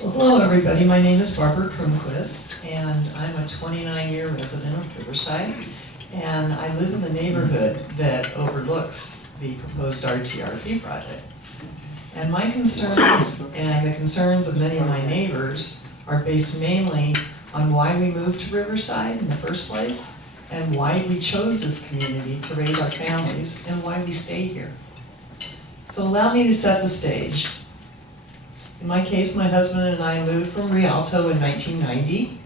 Well, hello everybody, my name is Barbara Croonquist, and I'm a 29-year resident of Riverside, and I live in the neighborhood that overlooks the proposed RTRP project. And my concerns, and the concerns of many of my neighbors, are based mainly on why we moved to Riverside in the first place, and why we chose this community to raise our families, and why we stay here. So allow me to set the stage. In my case, my husband and I moved from Rialto in 1990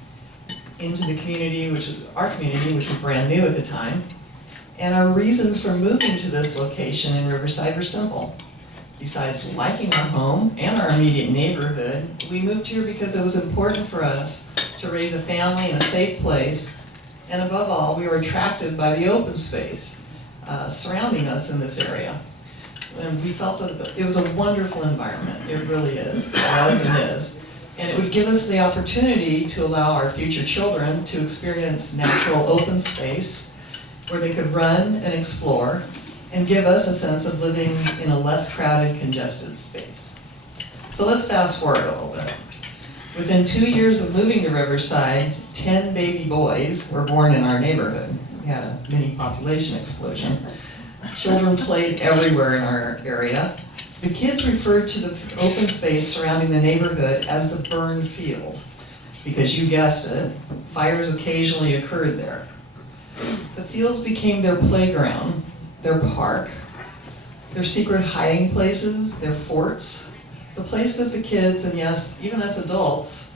into the community, which is our community, which was brand new at the time. And our reasons for moving to this location in Riverside were simple. Besides liking our home and our immediate neighborhood, we moved here because it was important for us to raise a family in a safe place. And above all, we were attracted by the open space surrounding us in this area. And we felt that it was a wonderful environment. It really is. It was and is. And it would give us the opportunity to allow our future children to experience natural open space where they could run and explore and give us a sense of living in a less crowded, congested space. So let's fast forward a little bit. Within 2 years of moving to Riverside, 10 baby boys were born in our neighborhood. We had a mini population explosion. Children played everywhere in our area. The kids referred to the open space surrounding the neighborhood as the burned field, because you guessed it, fires occasionally occurred there. The fields became their playground, their park, their secret hiding places, their forts, the place that the kids, and yes, even us adults,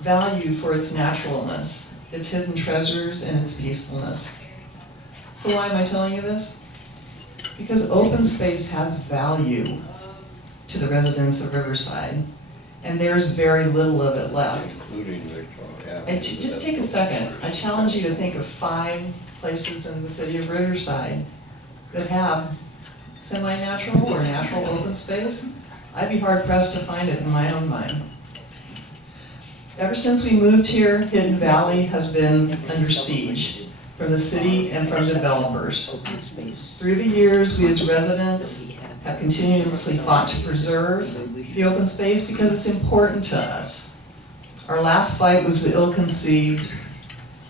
value for its naturalness, its hidden treasures, and its peacefulness. So why am I telling you this? Because open space has value to the residents of Riverside, and there's very little of it left. And just take a second. I challenge you to think of 5 places in the city of Riverside that have semi-natural or natural open space. I'd be hard-pressed to find it in my own mind. Ever since we moved here, Hidden Valley has been under siege from the city and from developers. Through the years, we as residents have continuously fought to preserve the open space because it's important to us. Our last fight was the ill-conceived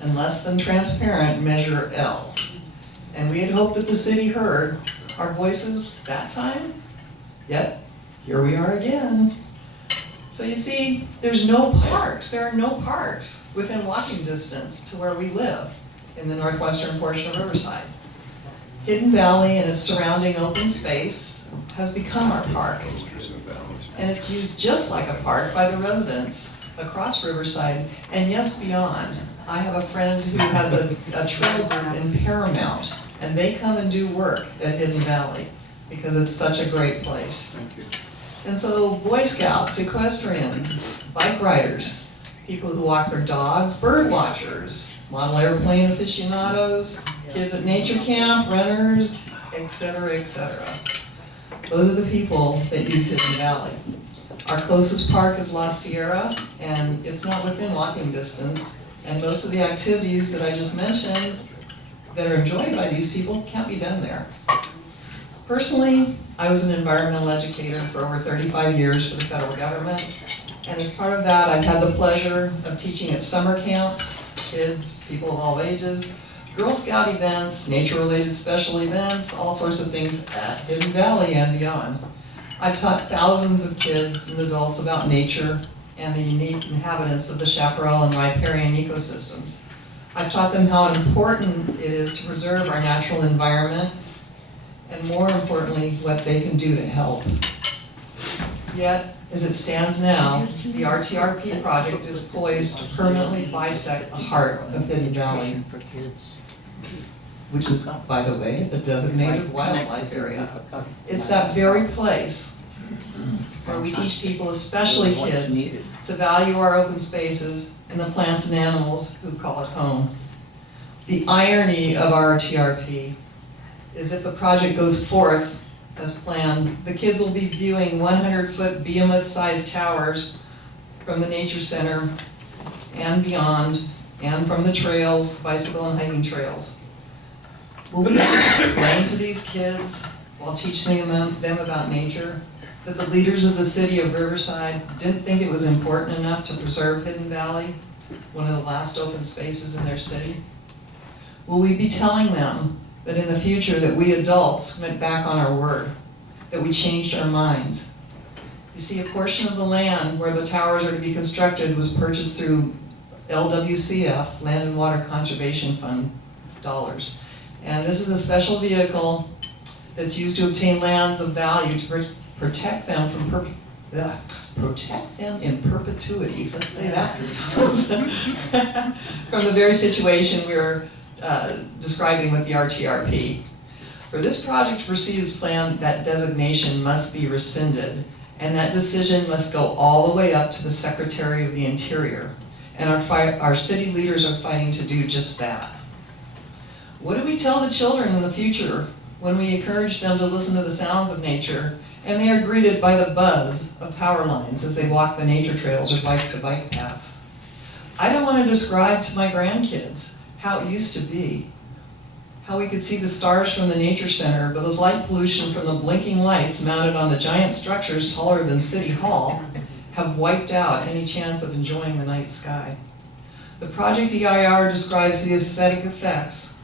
and less than transparent Measure L. And we had hoped that the city heard our voices that time, yet here we are again. So you see, there's no parks. There are no parks within walking distance to where we live in the northwestern portion of Riverside. Hidden Valley and its surrounding open space has become our park. And it's used just like a park by the residents across Riverside, and yes, beyond. I have a friend who has a trail group in Paramount, and they come and do work at Hidden Valley because it's such a great place. Thank you. And so Boy Scouts, equestrians, bike riders, people who walk their dogs, bird watchers, model airplane aficionados, kids at nature camp, runners, etc., etc. Those are the people that use Hidden Valley. Our closest park is La Sierra, and it's not within walking distance, and most of the activities that I just mentioned that are enjoyed by these people can't be done there. Personally, I was an environmental educator for over 35 years for the federal government, and as part of that, I've had the pleasure of teaching at summer camps, kids, people of all ages, Girl Scout events, nature-related special events, all sorts of things at Hidden Valley and beyond. I've taught thousands of kids and adults about nature and the unique inhabitants of the chaparral and riparian ecosystems. I've taught them how important it is to preserve our natural environment, and more importantly, what they can do to help. Yet, as it stands now, the RTRP project is poised to permanently bisect the heart of Hidden Valley, which is, by the way, the designated wildlife area. It's that very place where we teach people, especially kids, to value our open spaces and the plants and animals who call it home. The irony of RTRP is if the project goes forth as planned, the kids will be viewing 100-foot behemoth-sized towers from the nature center and beyond, and from the trails, bicycle and hiking trails. Will we have to explain to these kids while teaching them about nature That the leaders of the city of Riverside didn't think it was important enough to preserve Hidden Valley, one of the last open spaces in their city? Will we be telling them that in the future that we adults went back on our word, that we changed our minds? You see, a portion of the land where the towers are to be constructed was purchased through LWCF, Land and Water Conservation Fund dollars. And this is a special vehicle that's used to obtain lands of value to protect them from protect them in perpetuity. Let's say that 3 times. From the very situation we were describing with the RTRP. For this project to proceed as planned, that designation must be rescinded, and that decision must go all the way up to the Secretary of the Interior. And our city leaders are fighting to do just that. What do we tell the children in the future when we encourage them to listen to the sounds of nature and they are greeted by the buzz of power lines as they walk the nature trails or bike the bike paths? I don't want to describe to my grandkids how it used to be, how we could see the stars from the nature center, but the light pollution from the blinking lights mounted on the giant structures taller than City Hall have wiped out any chance of enjoying the night sky. The project EIR describes the aesthetic effects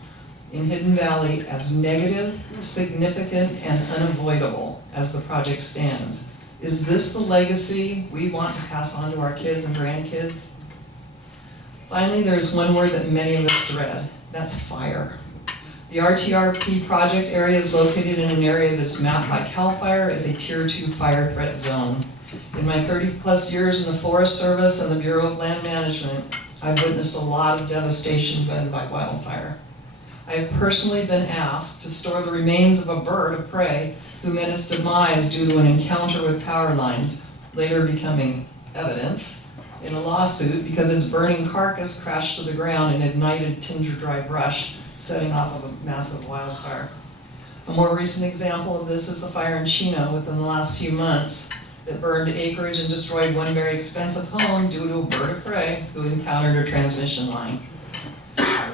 in Hidden Valley as negative, significant, and unavoidable as the project stands. Is this the legacy we want to pass on to our kids and grandkids? Finally, there's one word that many of us dread. That's fire. The RTRP project area is located in an area that is mapped by CAL FIRE as a Tier 2 fire threat zone. In my 30+ years in the Forest Service and the Bureau of Land Management, I've witnessed a lot of devastation done by wildfire. I have personally been asked to store the remains of a bird of prey who met its demise due to an encounter with power lines, later becoming evidence in a lawsuit because its burning carcass crashed to the ground and ignited tinder-dry brush, setting off a massive wildfire. A more recent example of this is the fire in Chino within the last few months that burned acreage and destroyed one very expensive home due to a bird of prey who encountered a transmission line.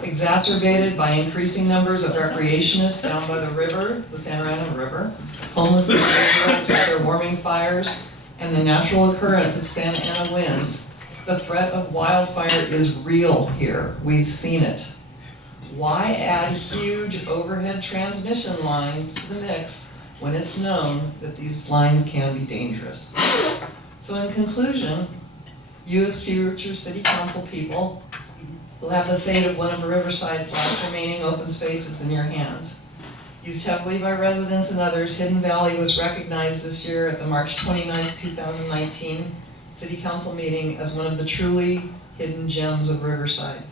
Exacerbated by increasing numbers of recreationists down by the river, the San Fernando River, homeless individuals with their warming fires, and the natural occurrence of Santa Ana winds, the threat of wildfire is real here. We've seen it. Why add huge overhead transmission lines to the mix when it's known that these lines can be dangerous? So in conclusion, you as future City Council people will have the fate of one of Riverside's last remaining open spaces in your hands. Used heavily by residents and others, Hidden Valley was recognized this year at the March 29, 2019 City Council meeting as one of the truly hidden gems of Riverside.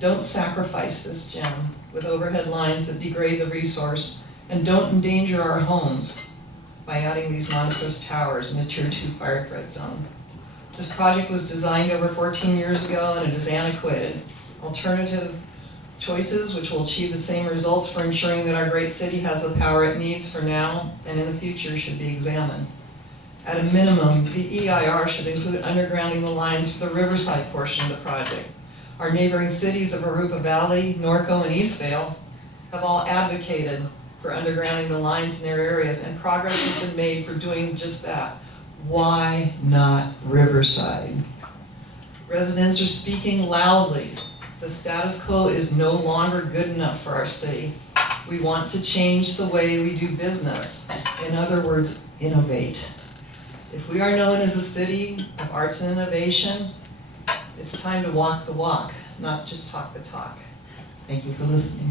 Don't sacrifice this gem with overhead lines that degrade the resource, and don't endanger our homes by adding these monstrous towers in a Tier 2 fire threat zone. This project was designed over 14 years ago and it is antiquated. Alternative choices which will achieve the same results for ensuring that our great city has the power it needs for now and in the future should be examined. At a minimum, the EIR should include undergrounding the lines for the Riverside portion of the project. Our neighboring cities of Arupa Valley, Norco, and Eastvale have all advocated for undergrounding the lines in their areas, and progress has been made for doing just that. Why not Riverside? Residents are speaking loudly. The status quo is no longer good enough for our city. We want to change the way we do business. In other words, innovate. If we are known as a city of arts and innovation, it's time to walk the walk, not just talk the talk. Thank you for listening.